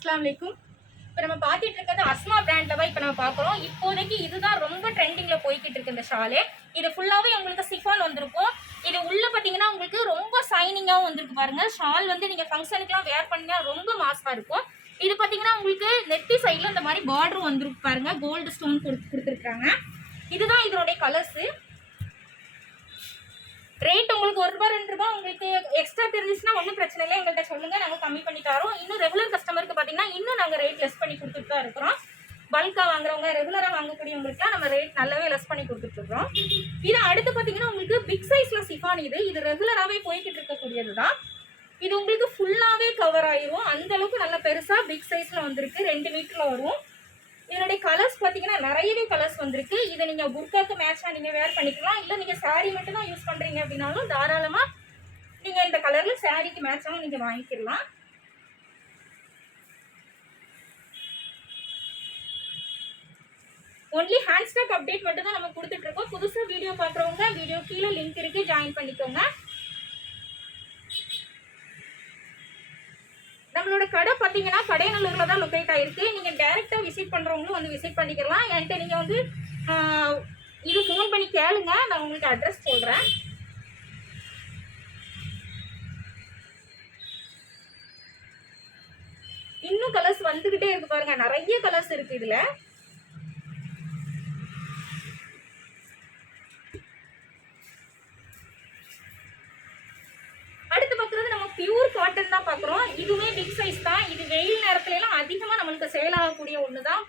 அஸ்ஸலாமு அலைக்கும். இப்போ நம்ம பார்த்துட்டு இருக்கிறது அஸ்மா பிராண்ட்ல தான் இப்போ நம்ம பார்க்குறோம். இப்போதைக்கு இதுதான் ரொம்ப ட்ரெண்டிங்ல போய்கிட்டு இருக்கு இந்த ஷாலு. இது ஃபுல்லாகவே உங்களுக்கு சிஃபான் வந்திருக்கும். இது உள்ள பார்த்தீங்கன்னா உங்களுக்கு ரொம்ப சைனிங்காகவும் வந்திருக்கு பாருங்க. ஷால் வந்து நீங்கள் ஃபங்க்ஷனுக்குலாம் வேர் பண்ணினா ரொம்ப மாசாக இருக்கும். இது பார்த்தீங்கன்னா உங்களுக்கு நெத்தி சைடில் இந்த மாதிரி பார்டர் வந்துருக்கு பாருங்க. கோல்டு ஸ்டோன் கொடுத்துருக்காங்க. இதுதான் இதனுடைய கலர்ஸு. ரேட் உங்களுக்கு ₹1 ₹2 உங்களுக்கு எக்ஸ்ட்ரா தெரிஞ்சிச்சுன்னா ஒன்றும் பிரச்சனை இல்லை, எங்கள்கிட்ட சொல்லுங்கள், நாங்கள் கம்மி பண்ணி தரோம். இன்னும் ரெகுலர் கஸ்டமருக்கு பார்த்தீங்கன்னா இன்னும் நாங்கள் ரேட் லெஸ் பண்ணி கொடுத்துட்டு தான் இருக்கிறோம். பல்காக வாங்குறவங்க ரெகுலராக வாங்கக்கூடியவங்களுக்குலாம் நம்ம ரேட் நல்லாவே லெஸ் பண்ணி கொடுத்துட்ருக்கோம். இது அடுத்து பார்த்தீங்கன்னா உங்களுக்கு பிக் சைஸில் சிஃபான். இது ரெகுலராகவே போய்கிட்டு இருக்கக்கூடியது தான். இது உங்களுக்கு ஃபுல்லாகவே கவர் ஆயிரும். அந்த அளவுக்கு நல்ல பெருசாக பிக் சைஸில் வந்திருக்கு. 2 மீட்டரில் வரும். இதனுடைய கலர்ஸ் பார்த்தீங்கன்னா நிறையவே கலர்ஸ் வந்திருக்கு. இதை நீங்கள் புர்காக்கு மேட்சாக நீங்கள் வேர் பண்ணிக்கலாம். இல்லை நீங்கள் சாரீ மட்டும் தான் யூஸ் பண்ணுறீங்க அப்படின்னாலும் தாராளமாக நீங்கள் இந்த கலரில் சாரீக்கு மேட்சாகவும் நீங்கள் வாங்கிக்கலாம். ஒன்லி ஹேண்ட் ஸ்டாக் அப்டேட் மட்டும் தான் நம்ம கொடுத்துட்ருக்கோம். புதுசாக வீடியோ பார்க்குறவங்க வீடியோ கீழே லிங்க் இருக்குது, ஜாயின் பண்ணிக்கோங்க. நம்மளோட கடை பார்த்தீங்கன்னா கடையநல்லூரில் தான் லொக்கேட் ஆகிருக்கு. நீங்கள் டேரெக்டாக விசிட் பண்ணுறவங்களும் வந்து விசிட் பண்ணிக்கலாம். என்கிட்ட நீங்கள் வந்து இது ஃபோன் பண்ணி கேளுங்க, நான் உங்களுக்கு அட்ரஸ் சொல்கிறேன். இன்னும் கலர்ஸ் வந்துக்கிட்டே இருக்கு பாருங்க, நிறைய கலர்ஸ் இருக்குது இதில். அடுத்து பார்க்குறது நம்ம பியூர் காட்டன் தான் பார்க்குறோம். இதுவுமே பிக் சைஸ் தான். இது வெயில் நேரத்துலலாம் அதிகமாக நம்மளுக்கு சேல் ஆகக்கூடிய ஒன்று தான்.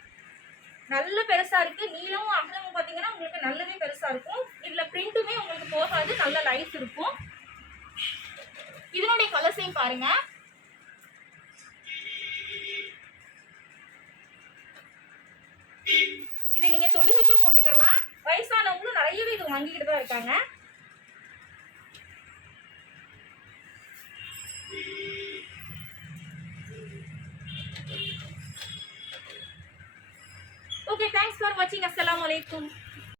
நல்ல பெருசாக இருக்குது. நீளமும் அகலமும் பார்த்தீங்கன்னா உங்களுக்கு நல்லாவே பெருசாக இருக்கும். இதில் பிரிண்ட்டுமே உங்களுக்கு போகாது, நல்ல லைஃப் இருக்கும். இதனுடைய கலர்ஸையும் பாருங்க. இது நீங்கள் தொழுகைக்கு போட்டுக்கலாம். வயசானவங்களும் நிறையவே இது வாங்கிக்கிட்டு தான் இருக்காங்க. Okay, thanks for watching. Assalamu alaikum.